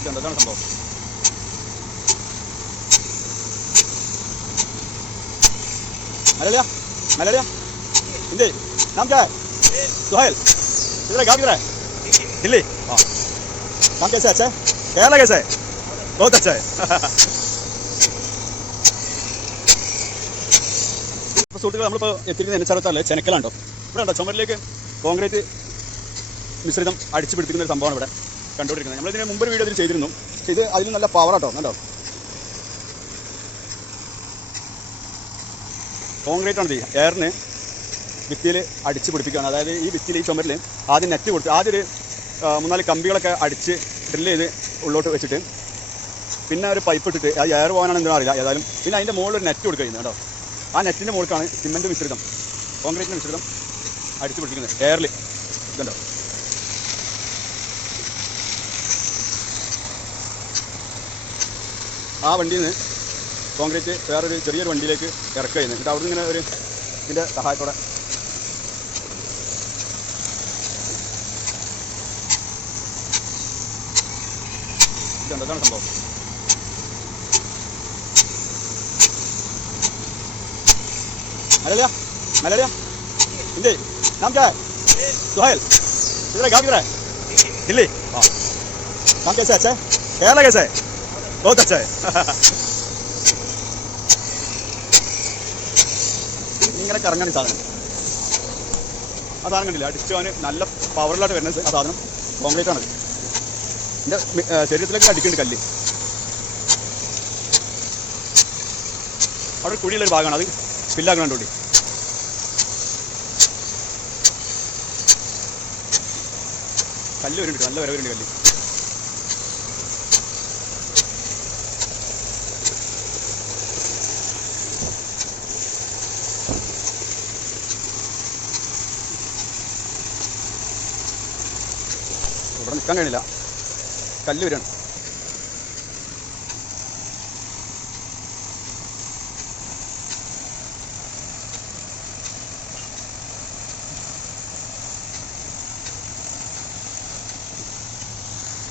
ഇതാണ് സംഭവം. मलेलिया मलेलिया हिंदी नाम क्या है? सुहेल. किधर है गाँव किधर है? दिल्ली. हाँ काम कैसे अच्छा है? केरला कैसा है? बहुत अच्छा है. സുഹൃത്തുക്കൾ നമ്മളിപ്പോൾ എത്തിയിരിക്കുന്ന എൻഎച്ച് ചെനക്കലാണ്ടോ. ഇവിടെ ഉണ്ടോ ചുമരിലേക്ക് കോൺക്രീറ്റ് മിശ്രിതം അടിച്ചു പിടിപ്പിക്കുന്ന ഒരു സംഭവമാണ് ഇവിടെ കണ്ടുകൊണ്ടിരിക്കുന്നത്. നമ്മളിതിന് മുമ്പൊരു വീഡിയോ ഇതിൽ ചെയ്തിരുന്നു. പക്ഷേ ഇത് അതിന് നല്ല പവറാട്ടോ. കണ്ടോ കോൺക്രീറ്റ് ആണ് ഇത് എയറിന് ഭിത്തിയിൽ അടിച്ച് പിടിപ്പിക്കുകയാണ്. അതായത് ഈ ഭിത്തിയിൽ ഈ ചുമരിൽ ആദ്യം നെറ്റ് കൊടുത്ത് ആദ്യം ഒരു 3-4 കമ്പികളൊക്കെ അടിച്ച് ഡ്രില്ല് ചെയ്ത് ഉള്ളോട്ട് വെച്ചിട്ട് പിന്നെ ഒരു പൈപ്പ് ഇട്ടിട്ട് ആ എയർ പോകാനാണ് എന്താണെന്ന് അറിയില്ല. ഏതായാലും പിന്നെ അതിൻ്റെ മുകളിൽ ഒരു നെറ്റ് കൊടുക്കുന്നത് കേട്ടോ. ആ നെറ്റിൻ്റെ മുകളിലാണ് സിമെൻറ്റ് മിശ്രിതം കോൺക്രീറ്റിൻ്റെ മിശ്രിതം അടിച്ച് പിടിപ്പിക്കുന്നത് എയറിൽ. ഇതുണ്ടോ ആ വണ്ടിയിൽ നിന്ന് കോൺക്രീറ്റ് വേറൊരു ചെറിയൊരു വണ്ടിയിലേക്ക് ഇറക്കുക ചെയ്യുന്നത്. എന്നിട്ട് അവിടെ നിന്ന് ഇങ്ങനെ ഒരു ഇതിൻ്റെ സഹായത്തോടെ ഇതാണ് സംഭവം. मलेलिया मलेलिया हिंदी नाम क्या है? सुहेल. किधर है गाँव किधर है? दिल्ली. हाँ काम कैसे अच्छा है? केरला कैसा है? बहुत अच्छा है. ഇങ്ങനെ കറങ്ങാൻ സാധനം ആ സാധനം കണ്ടില്ല അടിച്ചു അവന് നല്ല പവറിലായിട്ട് വരുന്നത്. ആ സാധനം കോൺക്രീറ്റ് ആണ്. എൻ്റെ ശരീരത്തിലേക്ക് അടിക്കുന്നുണ്ട് കല്ല്. അവിടെ കുഴിയുള്ളൊരു ഭാഗമാണ് അത് ഫില്ലാക്കണം വേണ്ടി. കല്ല് വരുന്നുണ്ട് നല്ല വരെ വരുന്നുണ്ട് കല്ല്. ഇവിടെ നിൽക്കാൻ കഴിയില്ല കല്ല് വരികയാണ്.